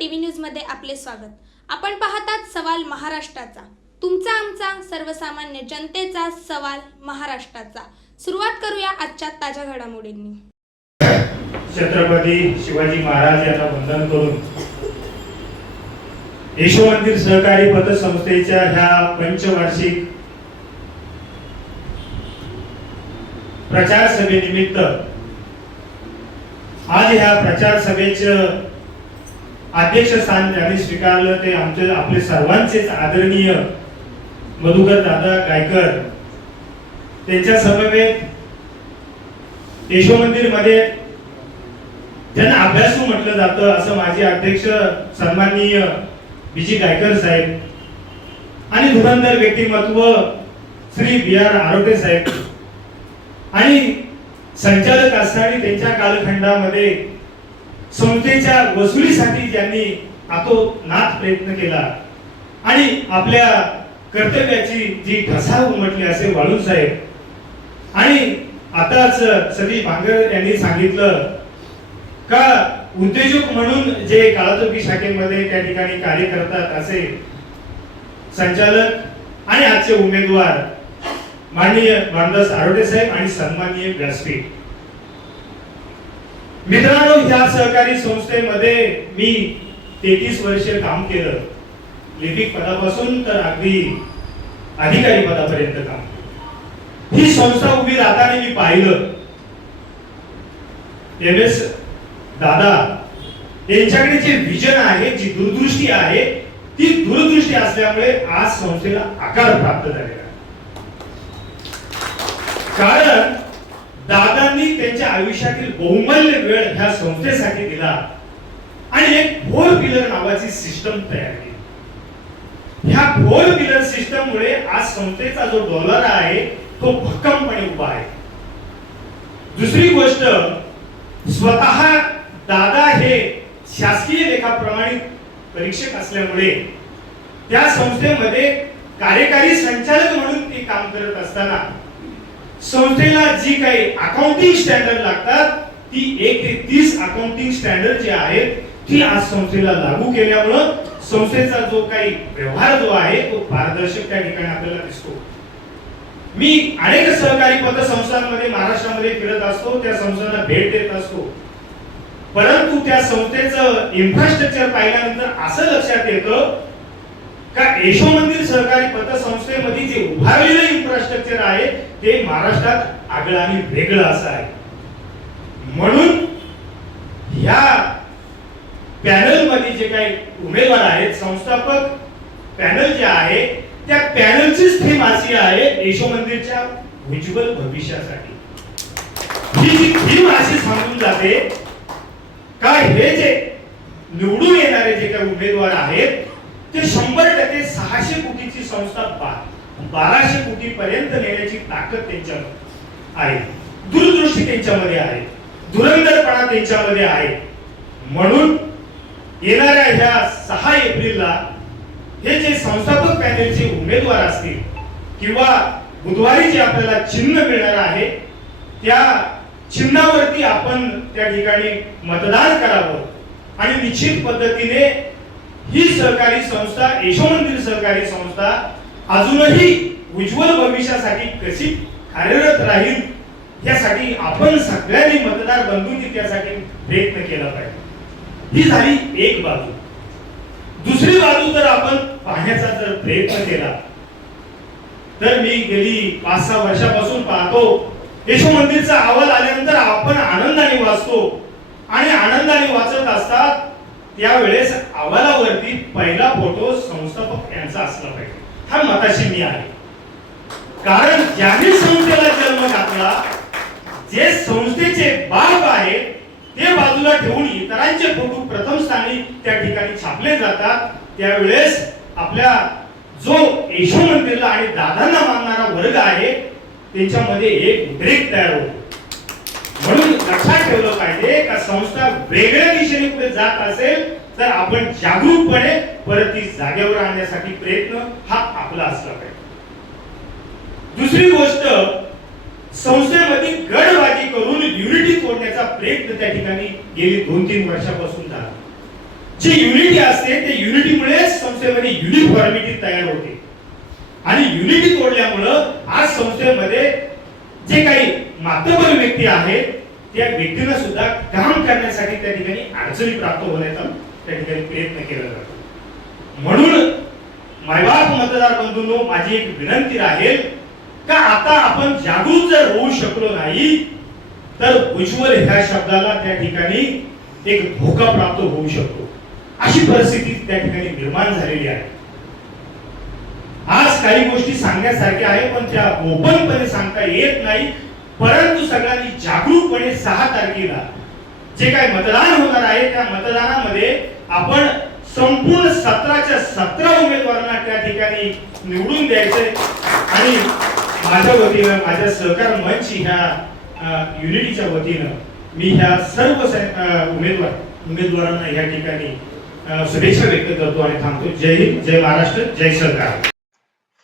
T V न्यूजमध्ये TV न्यूजमध्ये आपले स्वागत. आपण पाहतात सवाल महाराष्ट्राचा. तुमचा आमचा सर्वसामान्य जनतेचा सवाल महाराष्ट्राचा. सुरुवात करूया आजच्या ताज्या घडामोडींनी. छत्रपती शिवाजी महाराज यांना वंदन करून. यशो मंदिर सहकारी पतसंस्थेच्या ह्या पंचवार्षिक प्रचार सभेनिमित्त आज ह्या प्रचार सभेचं अध्यक्ष स्थान ज्यांनी स्वीकारलं ते आमचे आपले सर्वांचेच आदरणीय मधुकर दादा गायकर. त्यांच्या समवेत यशो मंदिरमध्ये ज्यांना अभ्यासू म्हटलं जातं असं माझे अध्यक्ष सन्माननीय बीजी गायकर साहेब आणि धुरंधर व्यक्तिमत्व श्री बी आर आरोटे साहेब. आणि संचालक असताना त्यांच्या कालखंडामध्ये संस्थेच्या वसुलीसाठी ज्यांनी नाथ प्रयत्न केला. आणि आपल्या कर्तव्याची जी ठसा उमटली असे वाळून साहेब. आणि आताच सदी भांगर यांनी सांगितलं का उद्योजक म्हणून जे काळातोपी शाखेमध्ये त्या ठिकाणी कार्य करतात असे संचालक आणि आजचे उमेदवार माननीय रामदास आरोडे साहेब आणि सन्माननीय व्यासपीठ. मित्रांनो ह्या सहकारी संस्थेमध्ये मी तेहतीस वर्ष काम केलं लिपिक पदापासून तर अगदी अधिकारी पदापर्यंत काम ही संस्था उभी राहताना मी पाहिलं. एम एस दादा यांच्याकडे जे विजन आहे जी दूरदृष्टी आहे ती दूरदृष्टी असल्यामुळे आज संस्थेला आकार प्राप्त झालेला कारण आयुष्यातील बहुमूल्य वेळ ह्या संस्थेसाठी दिला. आणि एक फोर पिलर नावाची सिस्टम तयार केली. ह्या फोर पिलर सिस्टम मुळे आज संस्थेचा जो डॉलर आहे तो भक्कमपणे उभा आहे. दुसरी गोष्ट स्वतः दादा हे शासकीय लेखा प्रमाणित परीक्षक असल्यामुळे त्या संस्थेमध्ये कार्यकारी संचालक म्हणून ते काम करत असताना संस्थेला जी काही अकाउंटिंग स्टँडर्ड लागतात ती एक ते तीस अकाउंटिंग स्टँडर्ड जे आहेत ती आज संस्थेला लागू केल्यामुळं संस्थेचा जो काही व्यवहार जो आहे तो पारदर्शक त्या ठिकाणी आपल्याला दिसतो. मी अनेक सहकारी पतसंस्थांमध्ये महाराष्ट्रामध्ये फिरत असतो त्या संस्थांना भेट देत असतो. परंतु त्या संस्थेचं इन्फ्रास्ट्रक्चर पाहिल्यानंतर असं लक्षात येतं का यशो मंदिर सहकारी पतसंस्थेमध्ये जे उभारलेलं इन्फ्रास्ट्रक्चर आहे ते महाराष्ट्रात आगळं आणि वेगळं असं आहे. म्हणून ह्या पॅनलमध्ये जे काही उमेदवार आहेत संस्थापक पॅनल जे आहे त्या पॅनलचीच थीम अशी आहे यशो मंदिरच्या उज्ज्वल भविष्यासाठी. ही जी थीम अशी सांगून जाते का हे जे निवडून येणारे जे काही उमेदवार आहेत ते शंभर टक्के सहाशे कोटीची संस्था बा- बाराशे कोटी पर्यंत नेण्याची ताकद त्यांच्यामध्ये आहे. दूरदृष्टी त्यांच्यामध्ये आहे. दुरंदरपणा त्यांच्यामध्ये आहे. म्हणून येणाऱ्या ह्या सहा एप्रिलला हे जे संस्थापक पॅनेलचे उमेदवार असतील किंवा बुधवारी जे आपल्याला चिन्ह मिळणार आहे त्या चिन्हावरती आपण त्या ठिकाणी मतदान करावं आणि निश्चित पद्धतीने ही सहकारी संस्था यशो मंदिर सहकारी संस्था अजूनही उज्ज्वल भविष्यासाठी कशी कार्यरत राहील यासाठी आपण सगळ्यांनी मतदार बंधूंनी त्यासाठी प्रयत्न केला पाहिजे. ही झाली एक बाजू. दुसरी बाजू जर आपण पाहण्याचा जर प्रयत्न केला तर मी गेली पाच सहा वर्षापासून पाहतो यशो मंदिरचा अहवाल आल्यानंतर आपण आनंदाने वाचतो आणि आनंदाने वाचत असतात त्यावेळेस अहवालावरती पहिला फोटो संस्थापक यांचा असला पाहिजे. हा मताशी मी आहे. कारण ज्यांनी संस्थेला जन्म घातला जे संस्थेचे बाप आहेत ते बाजूला ठेवून इतरांचे फोटो प्रथम स्थानी त्या ठिकाणी छापले जातात. त्यावेळेस आपल्या जो यशो मंदिरला आणि दादांना मानणारा वर्ग आहे त्याच्यामध्ये एक उद्रेक तयार होतो. लक्षात ठेवलं पाहिजे का संस्था वेगळ्या दिशेने पुढे जात असेल तर आपण जागरूकपणे परत ती जागेवर आणण्यासाठी प्रयत्न हा आपला असला पाहिजे. दुसरी गोष्ट संस्थेमध्ये गडबाजी करून युनिटी तोडण्याचा प्रयत्न त्या ठिकाणी गेली दोन तीन वर्षापासून झाला. जी युनिटी असते ते युनिटीमुळे संस्थेमध्ये युनिफॉर्मिटी तयार होते. आणि युनिटी तोडल्यामुळं आज संस्थेमध्ये जे काही मातबर व्यक्ती आहेत त्या व्यक्तीला सुद्धा काम करण्यासाठी त्या ठिकाणी अडचणी प्राप्त होण्याचा त्या ठिकाणी प्रयत्न केला जातो. म्हणून मायबाप मतदार बंधूंनो माझी एक विनंती राहील का आता आपण जागृत जर होऊ शकलो नाही तर उज्ज्वल ह्या शब्दाला त्या ठिकाणी एक धोका प्राप्त होऊ शकतो. अशी परिस्थिती त्या ठिकाणी निर्माण झालेली आहे. आज काही गोष्टी सांगण्यासारख्या आहे पण त्या ओपनपणे सांगता येत नाही. परंतु सगळ्यांनी जागरूकपणे सहा तारखेला जे काही मतदान होणार आहे त्या मतदानामध्ये आपण संपूर्ण सतराच्या सतरा उमेदवारांना त्या ठिकाणी निवडून द्यायचंय. आणि माझ्या वतीनं माझ्या सहकार मंच ह्या युनिटीच्या वतीनं मी ह्या सर्व उमेदवार उमेदवारांना या ठिकाणी शुभेच्छा व्यक्त करतो आणि थांबतो. जय हिंद जय महाराष्ट्र जय सरकार